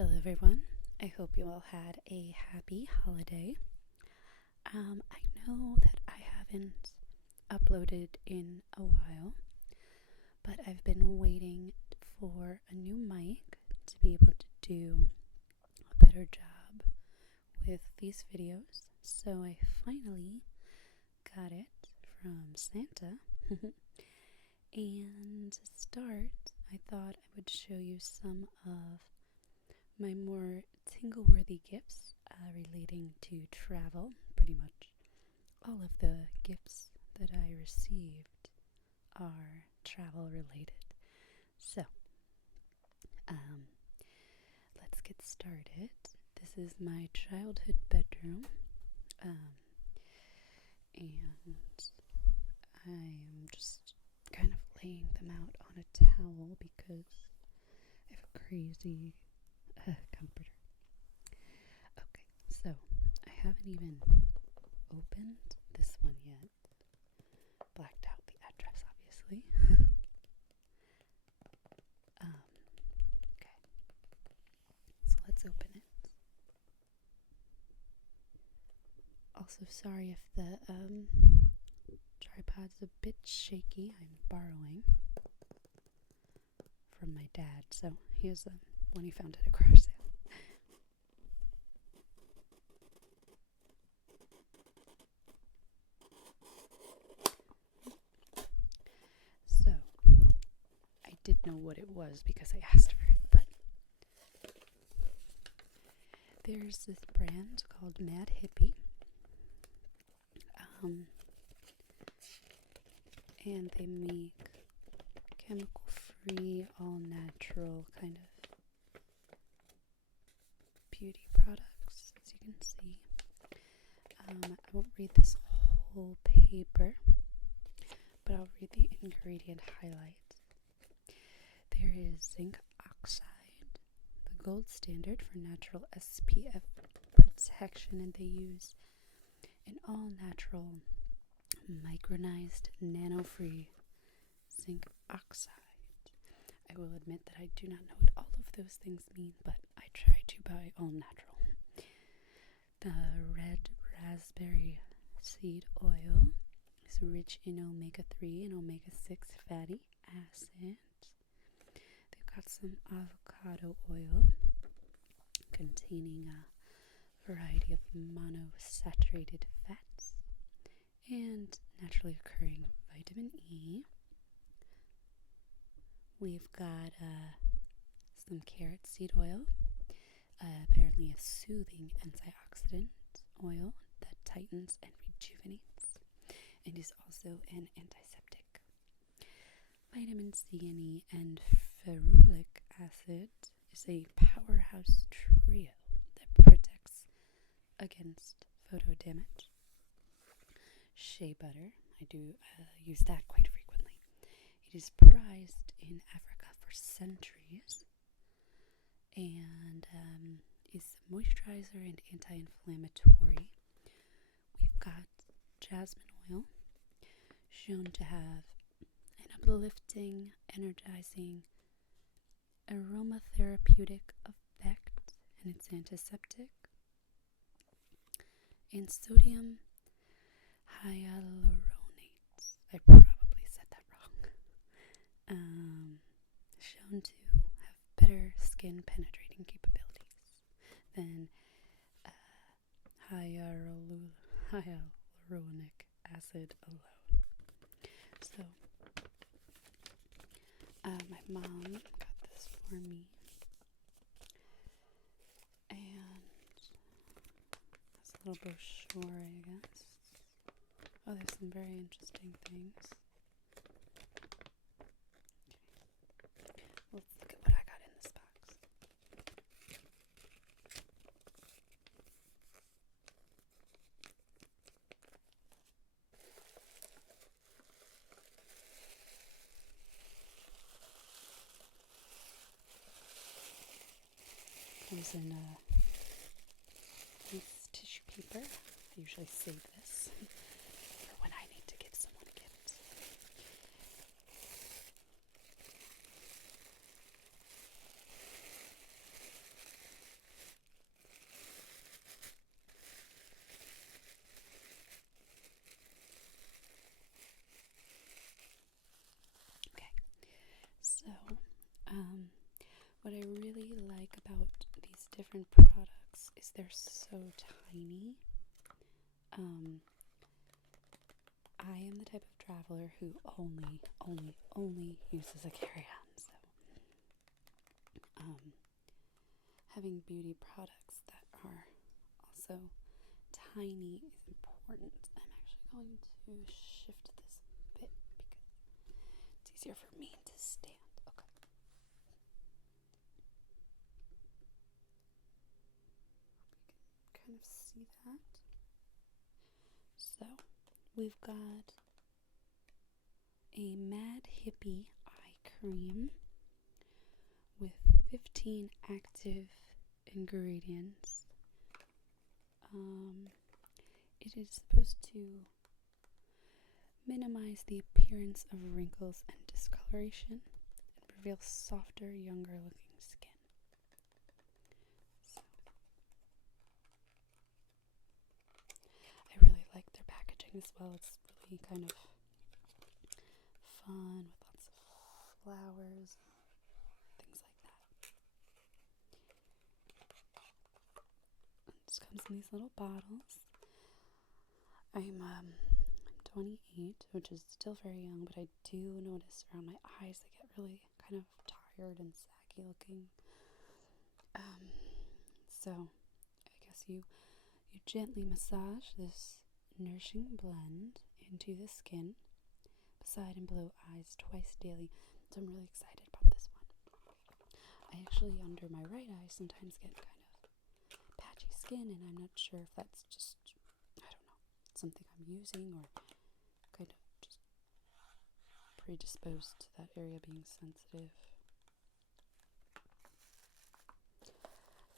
Hello everyone, I hope you all had a happy holiday. I know that I haven't uploaded in a while, but I've been waiting for a new mic to be able to do a better job with these videos. So I finally got it from Santa. And to start, I thought I would show you some of my more tingle-worthy gifts relating to travel. Pretty much all of the gifts that I received are travel related. So, let's get started. This is my childhood bedroom, and I'm just kind of laying them out on a towel because I have a crazy comforter. Okay, so I haven't even opened this one yet. Blacked out the address, obviously. Okay, so let's open it. Also, sorry if the tripod's a bit shaky. I'm borrowing from my dad, so here's the one he found at a garage sale. So, I did know what it was because I asked for it, but there's this brand called Mad Hippie. And they make chemical-free, all-natural kind of beauty products, as you can see. I won't read this whole paper, but I'll read the ingredient highlights. There is zinc oxide, the gold standard for natural SPF protection, and they use an all-natural micronized nano-free zinc oxide. I will admit that I do not know what all of those things mean, but I try to buy all natural. The red raspberry seed oil is rich in omega-3 and omega-6 fatty acids. They've got some avocado oil containing a variety of monosaturated fats and naturally occurring vitamin E. We've got some carrot seed oil, apparently a soothing antioxidant oil that tightens and rejuvenates, and is also an antiseptic. Vitamin C and E and ferulic acid is a powerhouse trio that protects against photo damage. Shea butter, I do use that quite frequently. It is prized in Africa for centuries and is a moisturizer and anti-inflammatory. We've got jasmine oil, shown to have an uplifting, energizing, aromatherapeutic effect, and it's antiseptic. And sodium hyaluronate, I probably said that wrong, shown to have better skin penetrating capabilities than hyaluronic acid alone. So, my mom got this for me, and it's a little brochure, I guess. Oh, there's some very interesting things. Okay. Let's look at what I got in this box. Comes in this tissue paper. I usually save this for when I need to give someone a gift. different products is they're so tiny. I am the type of traveler who only uses a carry-on, so having beauty products that are also tiny is important. I'm actually going to shift this a bit because it's easier for me to stand. Okay. Hope you can kind of see that. So, we've got a Mad Hippie eye cream with 15 active ingredients. It is supposed to minimize the appearance of wrinkles and discoloration and reveal softer, younger looking skin. So, I really like their packaging as well. It's really kind of fun with lots of flowers, things like that. It just comes in these little bottles. I'm 28, which is still very young, but I do notice around my eyes they get really kind of tired and saggy looking. So I guess you gently massage this nourishing blend into the skin, beside and below eyes twice daily. So I'm really excited about this one. I actually, under my right eye, sometimes get kind of patchy skin, and I'm not sure if that's just, I don't know, something I'm using or kind of just predisposed to that area being sensitive.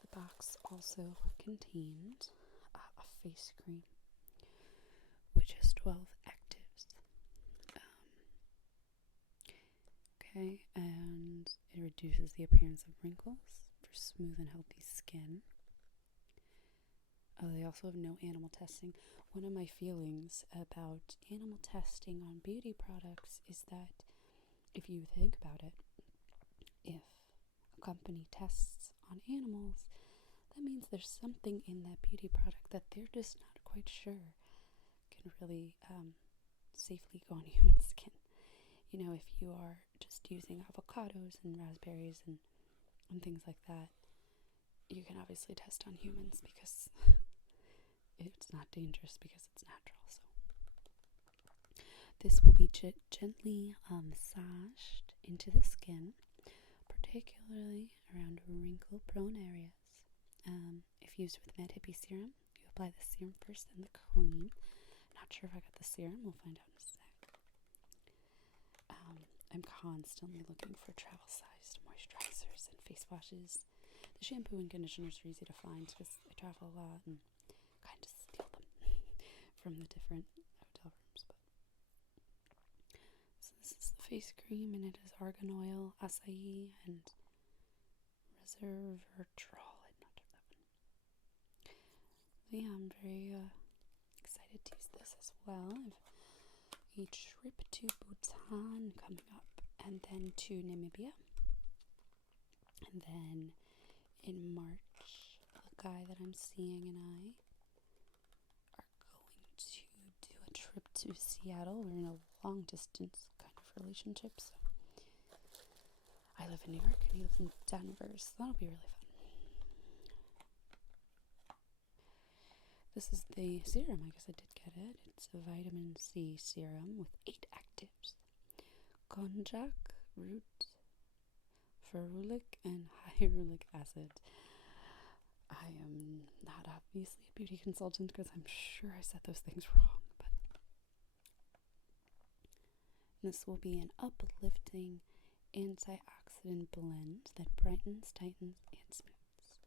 The box also contained a face cream, which has 12 actives. Okay, and it reduces the appearance of wrinkles for smooth and healthy skin. They also have no animal testing. One of my feelings about animal testing on beauty products is that if you think about it, if a company tests on animals, that means there's something in that beauty product that they're just not quite sure can really safely go on human skin. You know, if you are just using avocados and raspberries and things like that, you can obviously test on humans because it's not dangerous because it's natural. So this will be gently massaged into the skin, particularly around wrinkle-prone areas. If used with Mad Hippie serum, you apply the serum first, then the cream. Not sure if I got the serum. We'll find out in a sec. I'm constantly looking for travel-sized moisturizers and face washes. The shampoo and conditioners are easy to find because I travel a lot and kind of steal them from the different hotel rooms. So this is the face cream, and it is argan oil, acai, and resveratrol. I'm not sure that one. So yeah, I'm very excited to use this as well. I have a trip to Bhutan coming up, and then to Namibia, and then in March, the guy that I'm seeing and I are going to do a trip to Seattle. We're in a long distance kind of relationship, so I live in New York and he lives in Denver, so that'll be really fun. This is the serum. I guess I did get it. It's a vitamin C serum with 8 actives: konjac, root, ferulic, and hyaluronic acid. I am not obviously a beauty consultant because I'm sure I said those things wrong, but this will be an uplifting antioxidant blend that brightens, tightens, and smooths.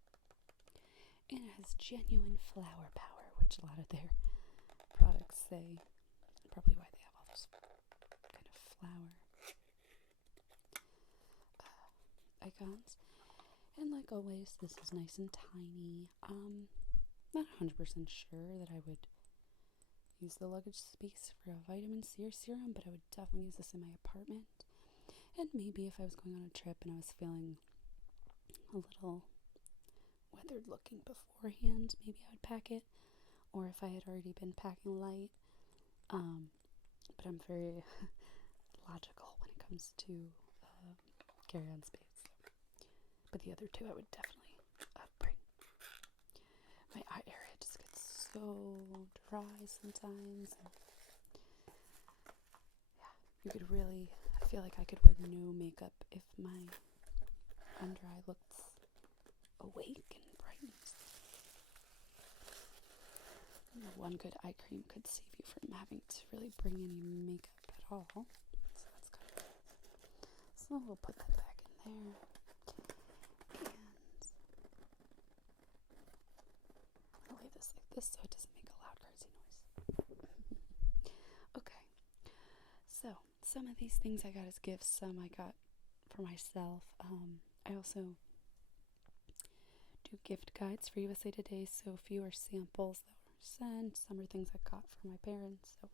And it has genuine flower power, which a lot of their products say. Probably why they have all those kind of flower icons. And like always, this is nice and tiny. Not 100% sure that I would use the luggage space for a vitamin C or serum, but I would definitely use this in my apartment. And maybe if I was going on a trip and I was feeling a little weathered looking beforehand, maybe I would pack it. Or if I had already been packing light. But I'm very logical when it comes to carry-on space. But the other two I would definitely bring. My eye area just gets so dry sometimes. Yeah, you could really, I feel like I could wear no makeup if my under eye looks awake and bright. One good eye cream could save you from having to really bring any makeup at all. So that's good. So we'll put that back in there. And I'll leave this like this so it doesn't make a loud crazy noise. Okay. So some of these things I got as gifts, some I got for myself. I also do gift guides for USA Today, so a few are samples that were sent, some are things I got for my parents, so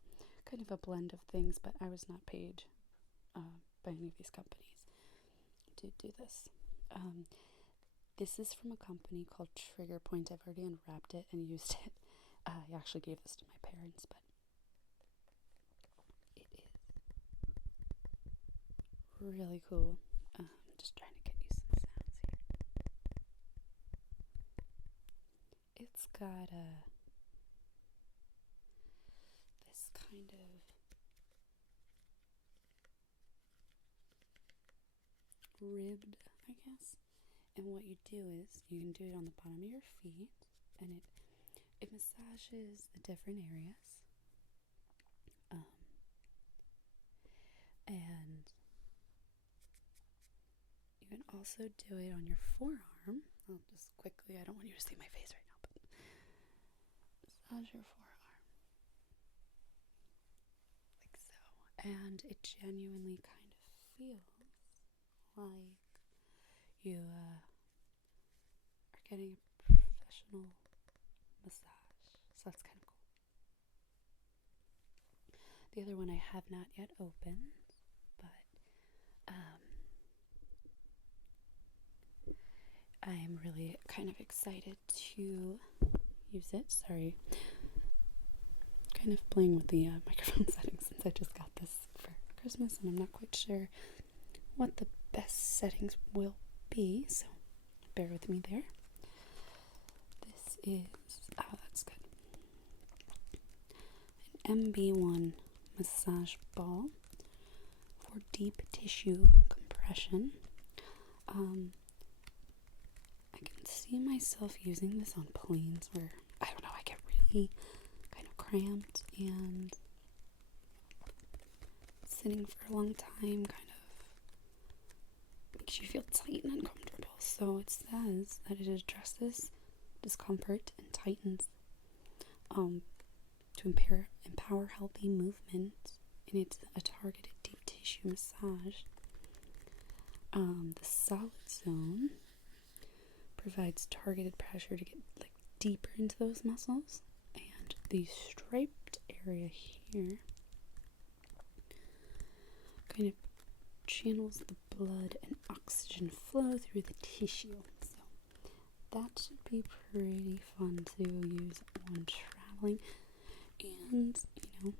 kind of a blend of things, but I was not paid by any of these companies to do this. This is from a company called Trigger Point. I've already unwrapped it and used it. I actually gave this to my parents, but it is really cool. Just trying to get you some sounds here. It's got this kind of ribbed, I guess. And what you do is you can do it on the bottom of your feet, and it massages the different areas. And you can also do it on your forearm. I'll just quickly, I don't want you to see my face right now, but massage your forearm. Like so. And it genuinely kind of feels like you are getting a professional massage. So that's kind of cool. The other one I have not yet opened, but I am really kind of excited to use it. Sorry. Kind of playing with the microphone settings since I just got this for Christmas, and I'm not quite sure what the best settings will be, so bear with me there. This is, that's good, an MB1 massage ball for deep tissue compression. I can see myself using this on planes where, I don't know, I get really kind of cramped and sitting for a long time kind of makes you feel tight and uncomfortable. So it says that it addresses discomfort and tightens to empower healthy movement, and it's a targeted deep tissue massage. The solid zone provides targeted pressure to get like deeper into those muscles, and the striped area here kind of channels the blood and oxygen flow through the tissue. So that should be pretty fun to use when traveling. And, you know,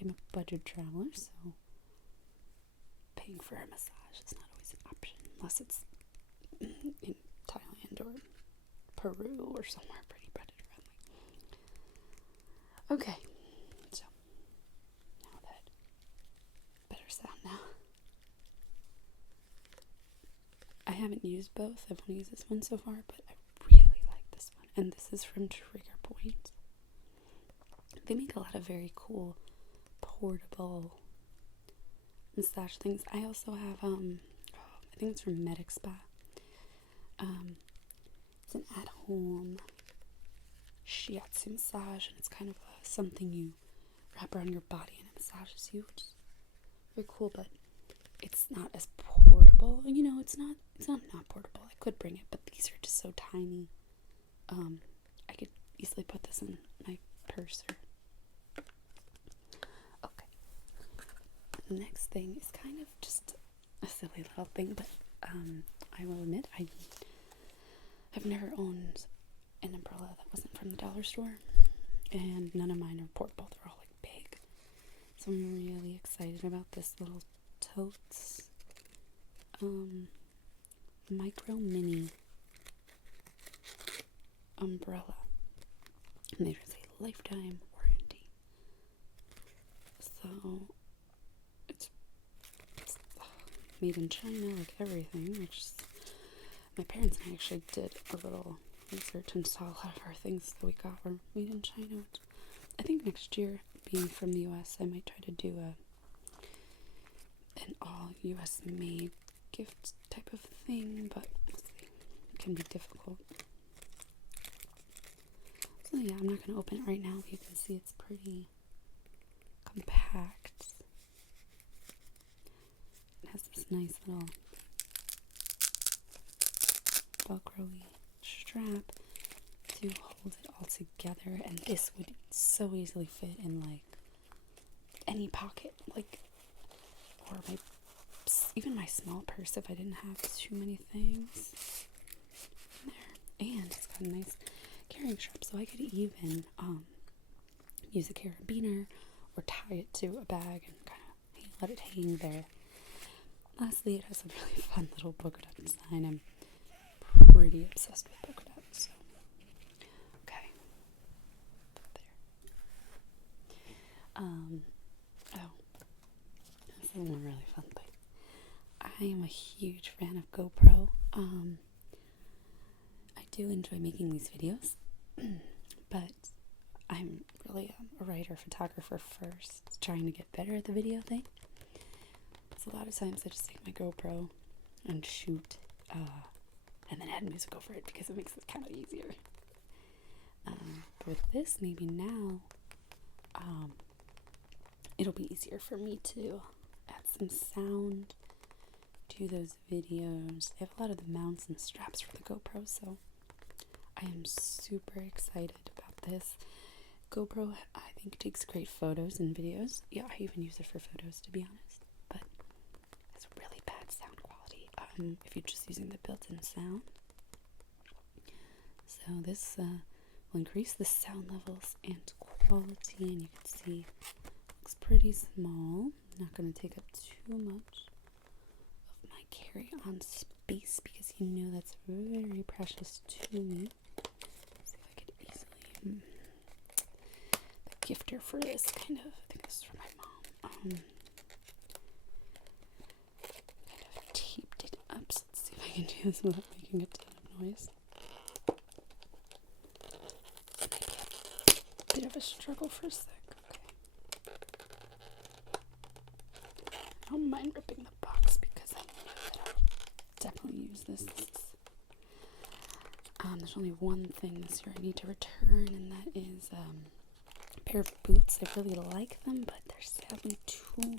I'm a budget traveler, so paying for a massage is not always an option, unless it's in Thailand or Peru or somewhere pretty budget friendly. Okay, so now that better sound now. I haven't used both. I've only used this one so far, but I really like this one. And this is from Trigger Point. They make a lot of very cool portable massage things. I also have I think it's from Medic Spa. It's an at-home shiatsu massage, and it's kind of something you wrap around your body and it massages you, which is very cool, but it's not as portable. You know, it's not portable. I could bring it, but these are just so tiny. I could easily put this in my purse. Okay. The next thing is kind of just a silly little thing, but I will admit I have never owned an umbrella that wasn't from the dollar store, and none of mine are portable. They're all like big. So I'm really excited about this little Totes micro mini umbrella. And there's a lifetime warranty. So it's made in China, like everything, which is, my parents and I actually did a little research and saw a lot of our things that we got were made in China, which I think next year, being from the US, I might try to do an all US made gift type of thing, but we'll see. It can be difficult. So yeah, I'm not going to open it right now, but you can see it's pretty compact. It has this nice little velcro-y strap to hold it all together, and this would so easily fit in like any pocket, like, or even my small purse if I didn't have too many things in there. And it's got a nice carrying strap, so I could even use a carabiner or tie it to a bag and kind of let it hang there. Lastly, it has a really fun little polka dot design. I'm pretty obsessed with polka dots, so okay. There. This is one really fun thing. I am a huge fan of GoPro. I do enjoy making these videos, but I'm really a writer, photographer first, trying to get better at the video thing. So a lot of times I just take my GoPro and shoot, and then add music over it because it makes it kind of easier. But with this, maybe now, it'll be easier for me to add some sound to those videos. I have a lot of the mounts and straps for the GoPro, so I am super excited about this. GoPro, I think, takes great photos and videos. Yeah, I even use it for photos, to be honest, but it's really bad sound quality if you're just using the built-in sound. So this will increase the sound levels and quality, and you can see it looks pretty small. Not going to take up too much of my carry-on space because you know that's very precious to me. Let's see if I could easily the gifter for this, kind of, I think this is for my mom, kind of taped it up. So let's see if I can do this without making a ton of noise. Bit of a struggle for a sec. I don't mind ripping the box because I know that I'll definitely use this. There's only one thing this year I need to return, and that is a pair of boots. I really like them, but they're sadly too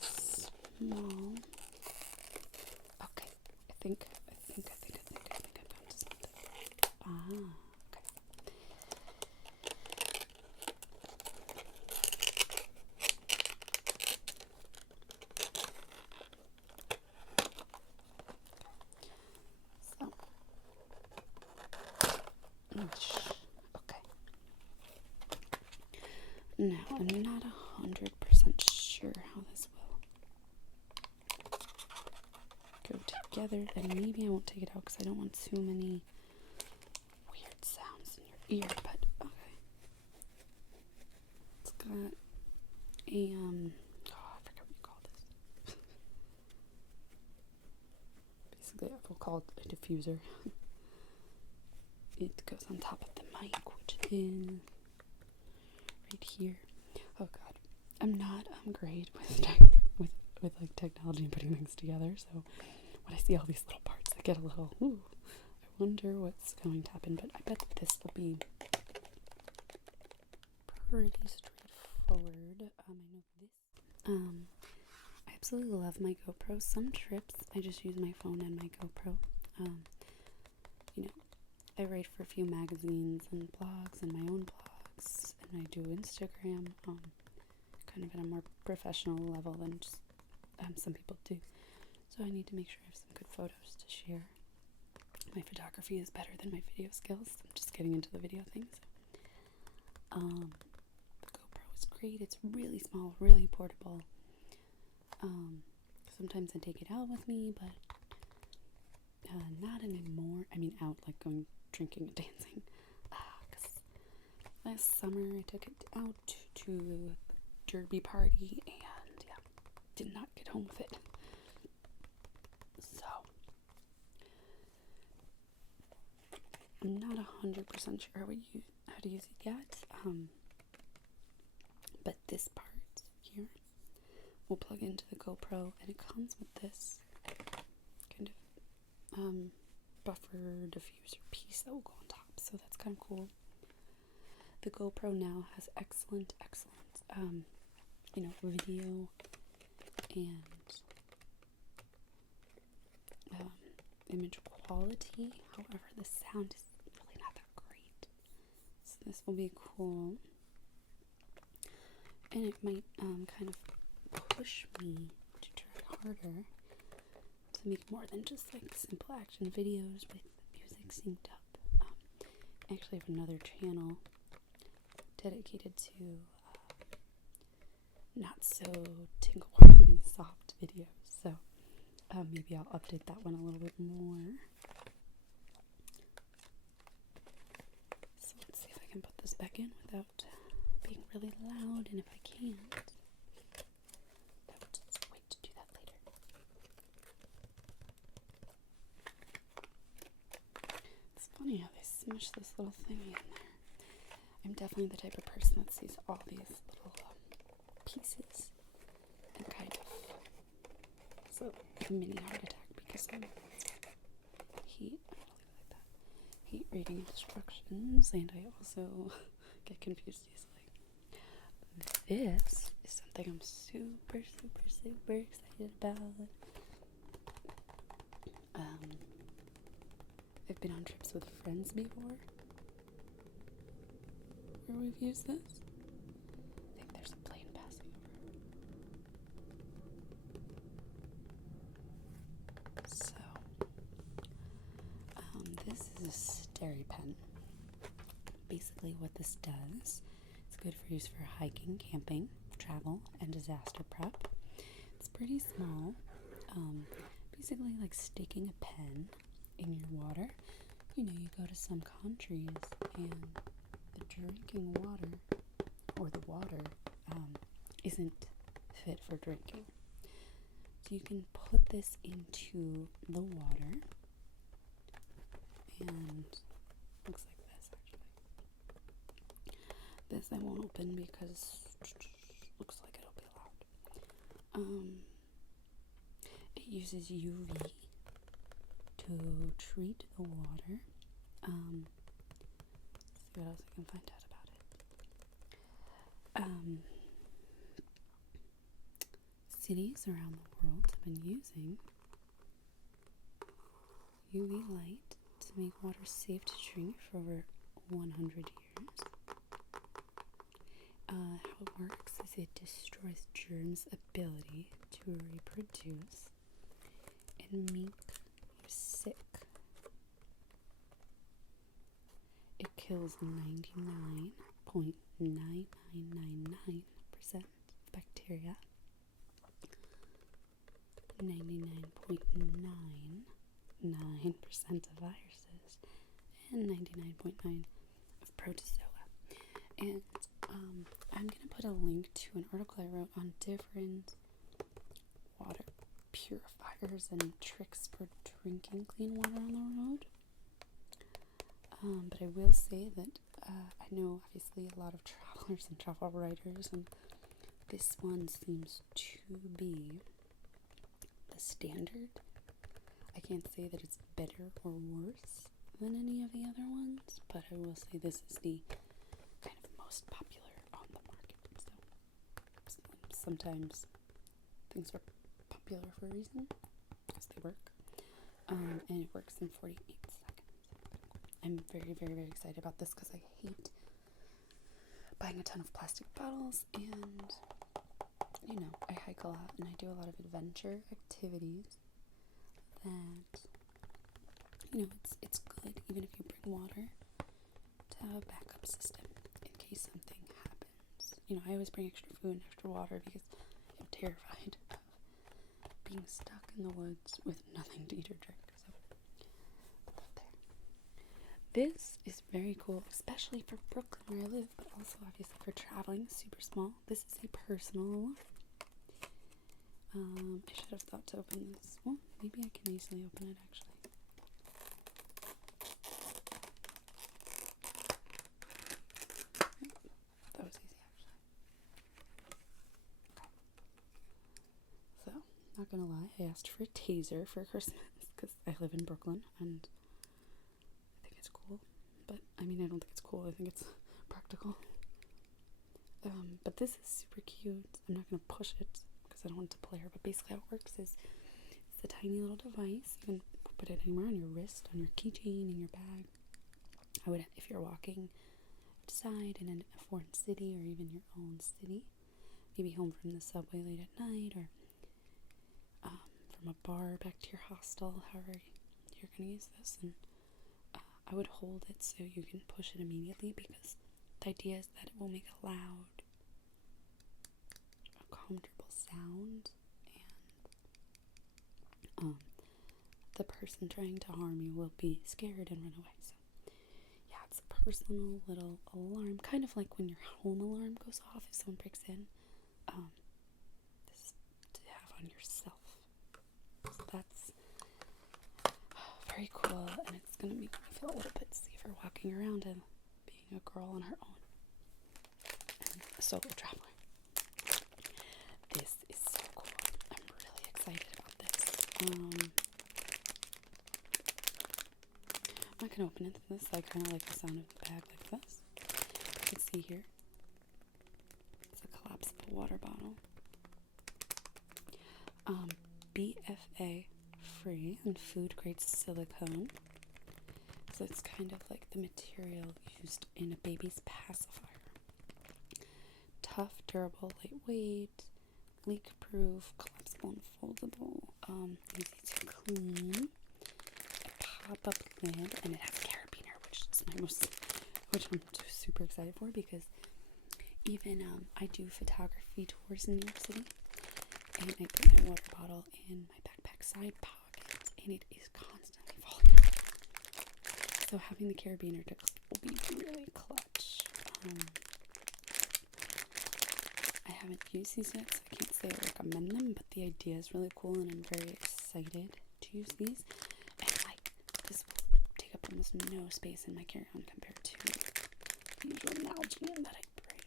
small. Okay, I think I found something. Okay. Now, I'm not 100% sure how this will go together, and maybe I won't take it out because I don't want too many weird sounds in your ear, but okay. It's got a, I forget what you call this. Basically, we'll call it a diffuser. It goes on top of the mic, which is right here. Oh god, I'm not great with like technology and putting things together. So when I see all these little parts, I get a little, ooh, I wonder what's going to happen. But I bet that this will be pretty straightforward. I know this. I absolutely love my GoPro. Some trips I just use my phone and my GoPro. You know, I write for a few magazines and blogs and my own blogs, and I do Instagram, kind of at a more professional level than just some people do. So I need to make sure I have some good photos to share. My photography is better than my video skills. I'm just getting into the video things. The GoPro is great. It's really small, really portable. Sometimes I take it out with me, but not anymore. I mean, out, like going drinking and dancing. Because last summer I took it out to the derby party and yeah, did not get home with it. So I'm not 100% sure how to use it yet. But this part here will plug into the GoPro, and it comes with this kind of buffer diffuser piece that will go on top. So that's kind of cool. The GoPro now has excellent, video and image quality. However, the sound is really not that great. So this will be cool. And it might kind of push me to try harder to make more than just like simple action videos with music synced up. I actually have another channel dedicated to not so tingle-worthy soft videos, so maybe I'll update that one a little bit more. So let's see if I can put this back in without being really loud, and if I can't, I will just wait to do that later. It's funny how they smush this little thingy in there. I'm definitely the type of person that sees all these little pieces and kind of so a mini heart attack because I'm hate reading instructions, and I also get confused easily. This is something I'm super excited about. I've been on trips with friends before where we've used this. I think there's a plane passing over. So, this is a Steri pen. Basically what this does, it's good for use for hiking, camping, travel, and disaster prep. It's pretty small. Basically like sticking a pen in your water. You go to some countries and the drinking water, or the water, isn't fit for drinking. So you can put this into the water, and looks like this actually. This I won't open because looks like it'll be loud. It uses UV to treat the water. See what else I can find out about it. Cities around the world have been using UV light to make water safe to drink for over 100 years. How it works is it destroys germs' ability to reproduce and make you sick. It kills 99.9999% of bacteria, 99.99% of viruses, and 99.9% of protozoa. And I'm going to put a link to an article I wrote on different water purifiers and tricks for drinking clean water on the road. But I will say that I know obviously a lot of travelers and travel writers, and this one seems to be the standard. I can't say that it's better or worse than any of the other ones, but I will say this is the kind of most popular on the market. So sometimes things are popular for a reason, because they work, and it works in 48 seconds. I'm very excited about this because I hate buying a ton of plastic bottles, and I hike a lot and I do a lot of adventure activities that it's good even if you bring water to have a backup system in case something happens. I always bring extra food and extra water because I'm terrified of being stuck in the woods with nothing to eat or drink. So put that there. This is very cool, especially for Brooklyn where I live, but also obviously for traveling. Super small. This is a personal alarm. I should have thought to open this. Well, maybe I can easily open it actually. That was easy actually. Okay. So, not gonna lie, I asked for a taser for Christmas because I live in Brooklyn and I think it's cool. But, I don't think it's cool. I think it's practical. But this is super cute. I'm not gonna push it I don't want it to play her, but basically how it works is it's a tiny little device. You can put it anywhere on your wrist, on your keychain, in your bag. If you're walking outside in a foreign city or even your own city, maybe home from the subway late at night or from a bar back to your hostel, however you're going to use this. And I would hold it so you can push it immediately because the idea is that it will make a loud, comfortable sound, and the person trying to harm you will be scared and run away. So yeah, it's a personal little alarm, kind of like when your home alarm goes off if someone breaks in. This is to have on yourself. So that's very cool, and it's gonna make me feel a little bit safer walking around and being a girl on her own and a solo traveler. This is so cool. I'm really excited about this. I can open it. I kind of like the sound of the bag like this. You can see here. It's a collapsible water bottle. BFA free and food grade silicone. So it's kind of like the material used in a baby's pacifier. Tough, durable, lightweight, leak-proof, collapsible and foldable, easy to clean, a pop-up lid, and it has a carabiner, which I'm super excited for because even I do photography tours in New York City, and I put my water bottle in my backpack side pocket, and it is constantly falling out. So having the carabiner to will be really clutch. I haven't used these yet, so I can't say I recommend them, but the idea is really cool, and I'm very excited to use these. And this will take up almost no space in my carry-on compared to the usual Nalgene that I bring.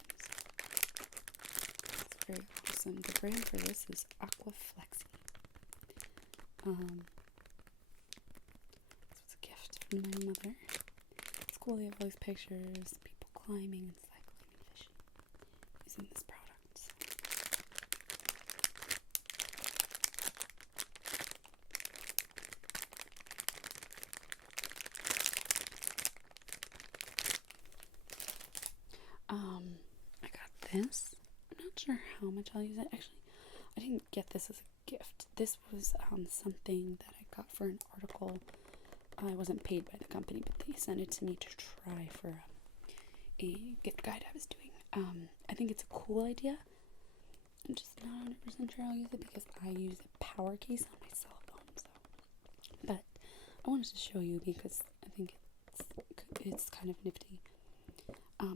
So it's very awesome. The brand for this is Aquaflexi. This was a gift from my mother. It's cool. They have all these pictures, people climbing and cycling and fishing using this product. I got this. I'm not sure how much I'll use it. Actually, I didn't get this as a gift. This was something that I got for an article. I wasn't paid by the company, but they sent it to me to try for a gift guide I was doing. I think it's a cool idea. I'm just not 100% sure I'll use it because I use a power case on my cell phone. So, but I wanted to show you because I think it's kind of nifty.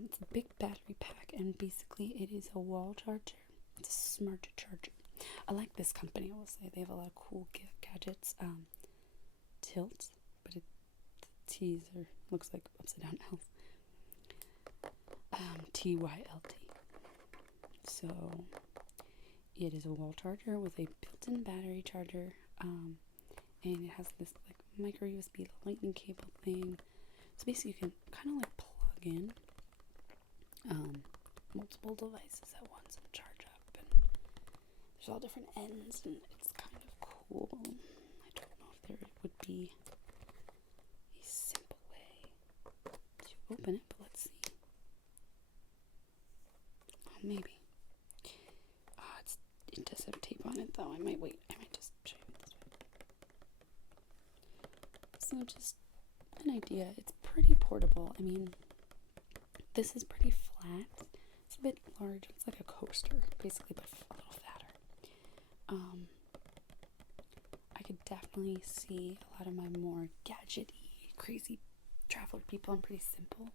It's a big battery pack, and basically it is a wall charger. It's a smart charger. I like this company, I will say. They have a lot of cool gadgets. Tilt, but the T's looks like upside down L's. TYLT. So it is a wall charger with a built-in battery charger, and it has this like micro USB lightning cable thing. So basically you can kind of like plug in multiple devices at once and charge up, and there's all different ends, and it's kind of cool. I don't know if there would be a simple way to open it, but let's see. Oh, maybe. It does have tape on it though. I might just show you this way. So just an idea, it's pretty portable. I mean, this is pretty flat. It's a bit large. It's like a coaster, basically, but a little fatter. I could definitely see a lot of my more gadgety, crazy traveler people. I'm pretty simple.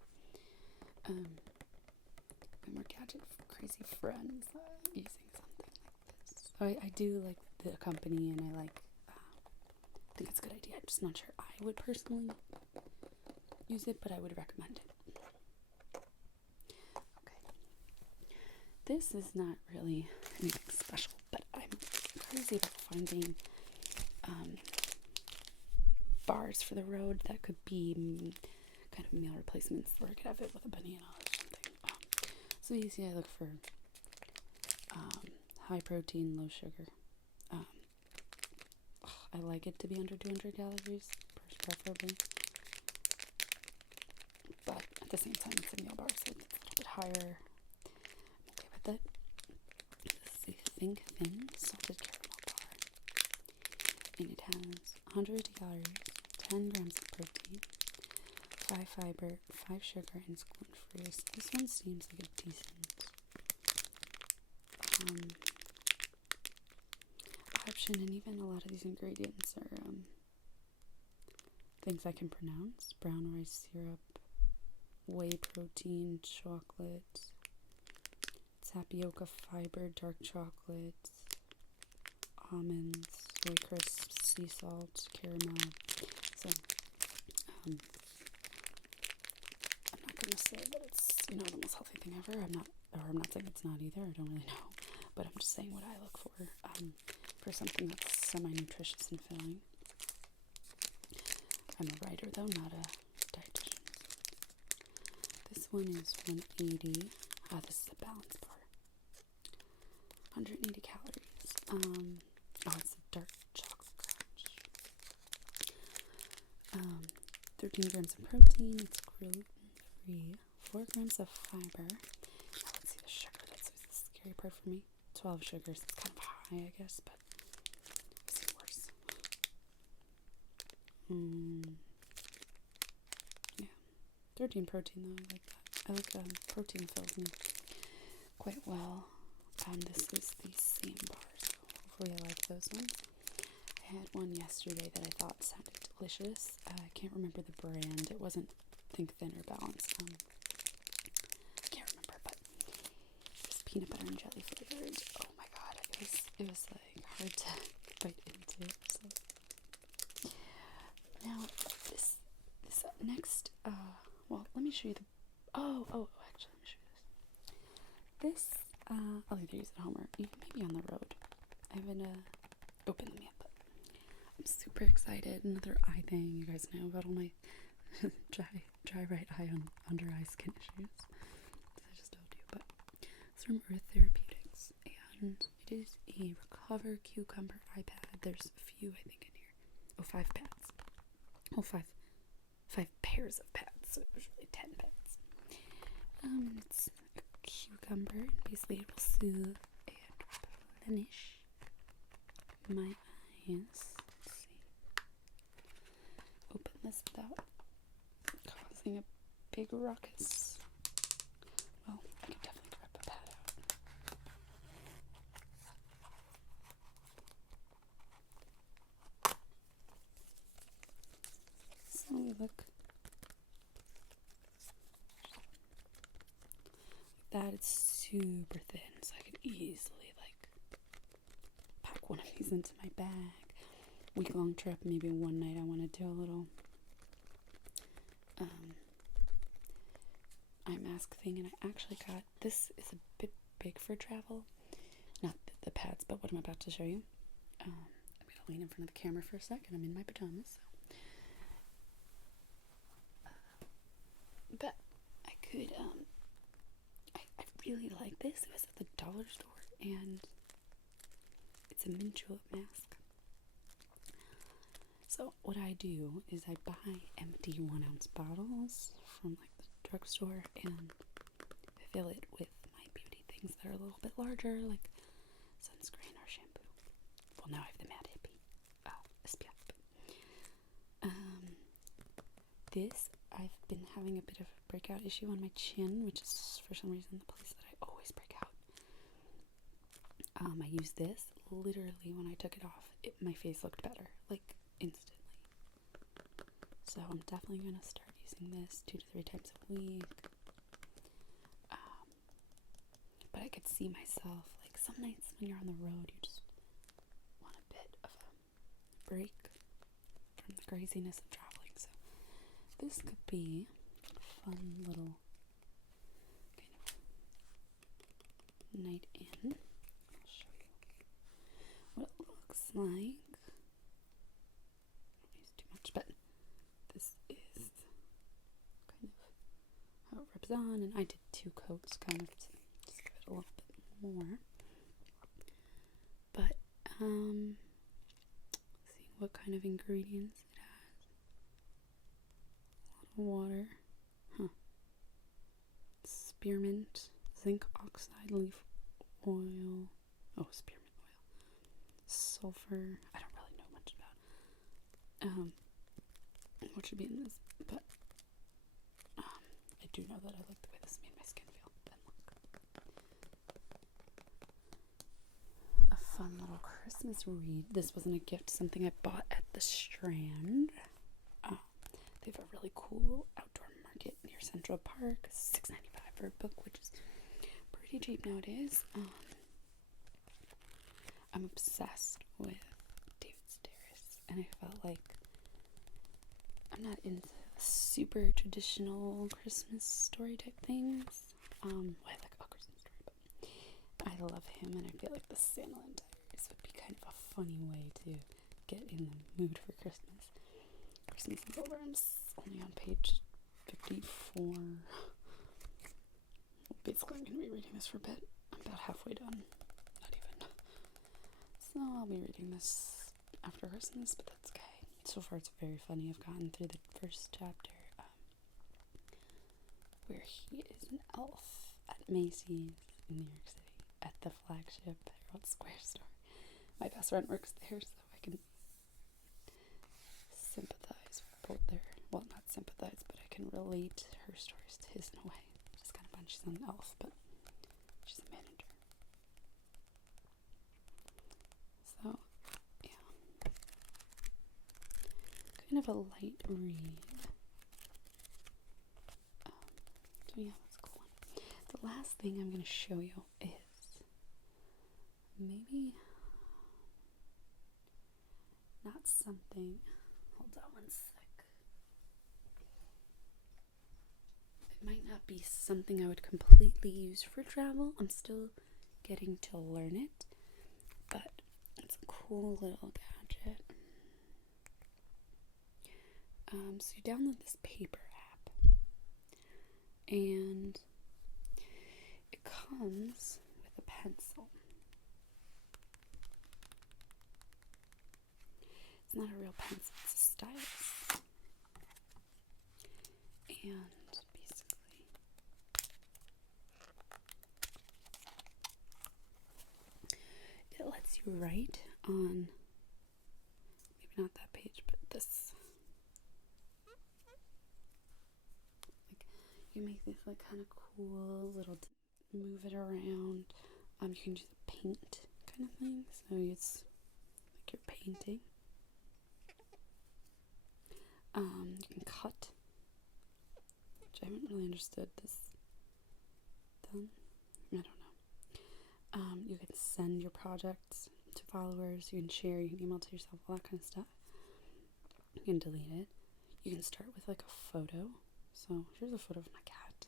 My more gadget, crazy friends using something like this. So I do like the company, and I think it's a good idea. I'm just not sure I would personally use it, but I would recommend it. Okay. This is not really anything special, but I'm crazy about finding bars for the road that could be kind of meal replacements, or I could have it with a banana or something. So easy. I look for high protein, low sugar. I like it to be under 200 calories, preferably. But at the same time, it's a meal bar, so it's a little bit higher. I'm okay with it. This is a Think Thin salted caramel bar. And it has 180 calories, 10 grams of protein, 5 fiber, 5 sugar, and it's gluten-free. So this one seems like a decent option, and even a lot of these ingredients are things I can pronounce: brown rice syrup, whey protein, chocolate, tapioca fiber, dark chocolate, almonds, soy crisps, sea salt, caramel. So I'm not gonna say that it's the most healthy thing ever. I'm not saying it's not either. I don't really know, but I'm just saying what I look for something that's semi-nutritious and filling. I'm a writer though, not a dietitian. This one is 180. This is a balance bar. 180 calories. It's a dark chocolate crunch. 13 grams of protein. It's gluten-free. 4 grams of fiber. Now let's see the sugar. That's always the scary part for me. 12 sugars. It's kind of high, I guess, but I've seen worse. Yeah. 13 protein though. I like that. I like protein fills me quite well. This is the same bar, so hopefully I like those ones. I had one yesterday that I thought sounded delicious. I can't remember the brand. It wasn't Think Thin or Balance. I can't remember, but it was peanut butter and jelly flavored. Oh my god, it was like hard to bite into. So now this next let me show you actually let me show you this. I'll either use it at home or maybe on the road. I haven't opened them yet, but I'm super excited. Another eye thing. You guys know about all my dry right eye on under eye skin issues, as I just told you. But it's from Earth Therapeutics, and it is a Recover Cucumber eye pad. There's a few, I think, in here. 5 pads. 5 pairs of pads. So there's really 10 pads. It's a cucumber, and basically it will soothe and replenish my eyes. Let's see. Open this without causing a big ruckus. Well, I can definitely grab a pad out. So we look that. It's super thin, so I could easily pack one of these into my bag. Week-long trip, maybe one night I want to do a little eye mask thing, and I actually got, this is a bit big for travel, not the pads, but what I'm about to show you. I'm going to lean in front of the camera for a second. I'm in my pajamas, so. But I could, I really like this. It was at the dollar store, and it's a mint julep mask. So what I do is I buy empty 1-ounce bottles from the drugstore and fill it with my beauty things that are a little bit larger, like sunscreen or shampoo. Well, now I have the Mad Hippie SPF. this, I've been having a bit of a breakout issue on my chin, which is for some reason the place that I always break out. I used this. Literally, when I took it off, my face looked better, like instantly. So I'm definitely going to start using this 2 to 3 times a week. But I could see myself, like some nights when you're on the road, you just want a bit of a break from the craziness of traveling. So this could be a fun little kind of night in. I'll show you what it looks like. Don't use too much, but this is kind of how it rubs on. And I did 2 coats, kind of to just give it a little bit more. But see what kind of ingredients it has. A lot of water. Spearmint, zinc oxide, leaf oil. Oh, spearmint oil. Sulfur. I don't really know much about what should be in this, but I do know that I like the way this made my skin feel. And look. A fun little Christmas wreath. This wasn't a gift, something I bought at the Strand. They have a really cool outdoor market near Central Park. $6.95 for a book, which is pretty cheap nowadays. I'm obsessed with David Sedaris, and I felt like I'm not into super traditional Christmas story type things. I like a Christmas story, but I love him, and I feel like the Sandalwood Diaries would be kind of a funny way to get in the mood for Christmas. Christmas is over. I'm only on page 54. Basically, I'm going to be reading this for a bit. I'm about halfway done. Not even. So I'll be reading this after Christmas, but that's okay. So far, it's very funny. I've gotten through the first chapter where he is an elf at Macy's in New York City at the flagship Herald Square store. My best friend works there, so I can sympathize with both their, well, not sympathize, but I can relate her stories to his in a way. Just kind of fun. She's an elf, but she's a manager. So, yeah. Kind of a light read. So yeah, that's a cool one. The last thing I'm going to show you is maybe not something. Hold on one sec. It might not be something I would completely use for travel. I'm still getting to learn it, but it's a cool little gadget. So you download this paper app, and it comes with a pencil. It's not a real pencil, it's a stylus. And basically, it lets you write on, maybe not that page, but this. Like, you make these like kind of cool little, move it around. You can use a paint kind of thing, so it's like you're painting. You can cut, which I haven't really understood this done. I don't know. You can send your projects to followers, you can share, you can email to yourself, all that kind of stuff. You can delete it. You can start with like a photo. So here's a photo of my cat.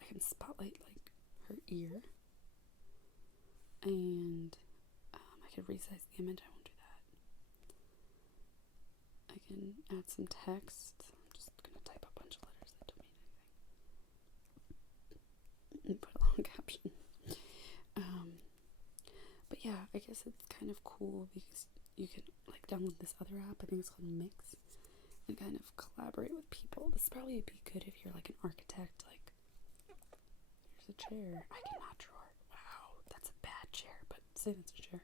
I can spotlight like her ear. And I could resize the image. I won't do that. I can add some text. I'm just going to type a bunch of letters that don't mean anything. And put a long caption. But yeah, I guess it's kind of cool because you can like download this other app. I think it's called Mix. And kind of collaborate with people. This probably would be good if you're like an architect. Like, here's a chair. I cannot draw it. Wow, that's a bad chair, but say that's a chair.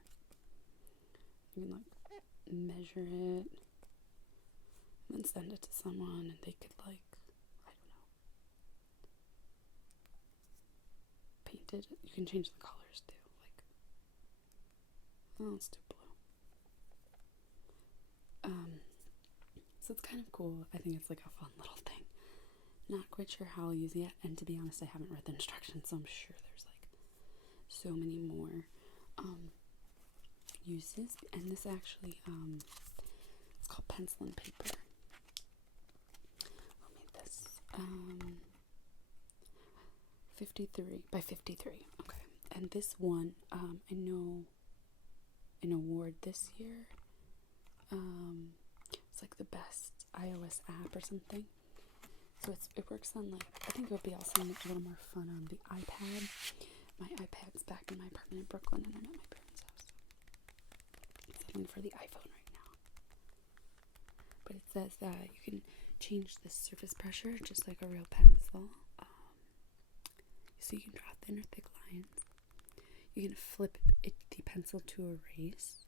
You can like measure it. and then send it to someone and they could, like, I don't know, paint it. You can change the colors too. Like, oh, let's do blue. So it's kind of cool. I think it's like a fun little thing. Not quite sure how I'll use it yet, and to be honest, I haven't read the instructions, so I'm sure there's like so many more uses. And this actually it's called pencil and paper. Who made this? 53 by 53. Okay. And this one, I know an award this year. It's like the best iOS app or something. So it works on, like, I think it would be also a little more fun on the iPad. My iPad's back in my apartment in Brooklyn and I'm at my parents' house. It's something for the iPhone right now. But it says that you can change the surface pressure just like a real pencil. So you can draw thin or thick lines. You can flip the pencil to erase.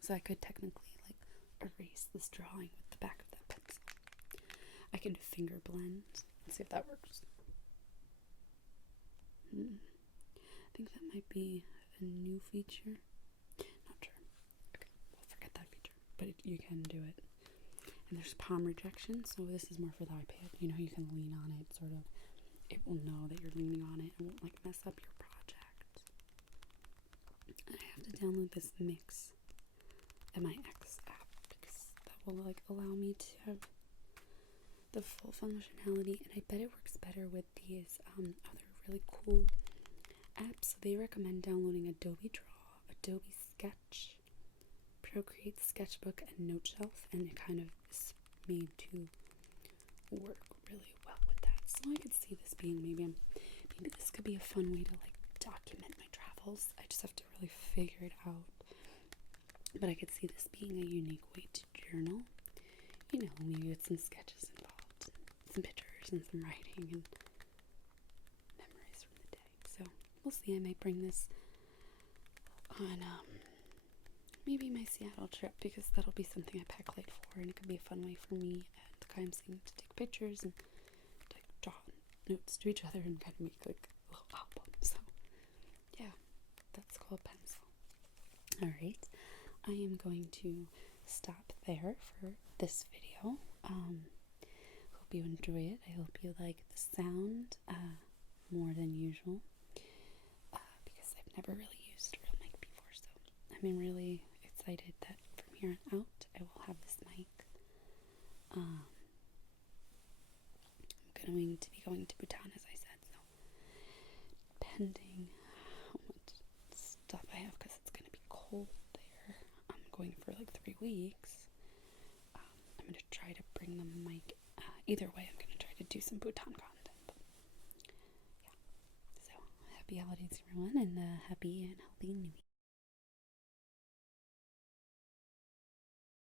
So I could technically, like, erase this drawing with the back of that pencil. I can finger blend. Let's see if that works. I think that might be a new feature. Not sure. Okay, we'll forget that feature. But you can do it. And there's palm rejection, so this is more for the iPad. You know, you can lean on it, sort of. It will know that you're leaning on it and won't, like, mess up your project. And I have to download this Mix MIX app because that will, like, allow me to have the full functionality, and I bet it works better with these other really cool apps. So they recommend downloading Adobe Draw, Adobe Sketch, Procreate Sketchbook, and Note Shelf, and it kind of is made to work really well with that. So I could see this being maybe this could be a fun way to, like, document my travels. I just have to really figure it out. But I could see this being a unique way to journal. You know, maybe with some sketches involved, some pictures and some writing and memories from the day. So we'll see. I might bring this on maybe my Seattle trip, because that'll be something I pack light for, and it could be a fun way for me and Kai to take pictures and, like, draw notes to each other and kind of make, like, a little album. So yeah, that's called Pencil. Alright, I am going to stop there for this video. Hope you enjoy it. I hope you like the sound more than usual, because I've never really used a real mic before, so I'm really excited that from here on out I will have this mic. I'm going to be going to Bhutan, as I said, so depending how much stuff I have, because it's going to be cold there. I'm going for like 3 weeks. I'm going to try to bring the mic. Either way, I'm going to try to do some Bhutan content. But yeah. So, happy holidays, everyone, and happy and healthy New Year.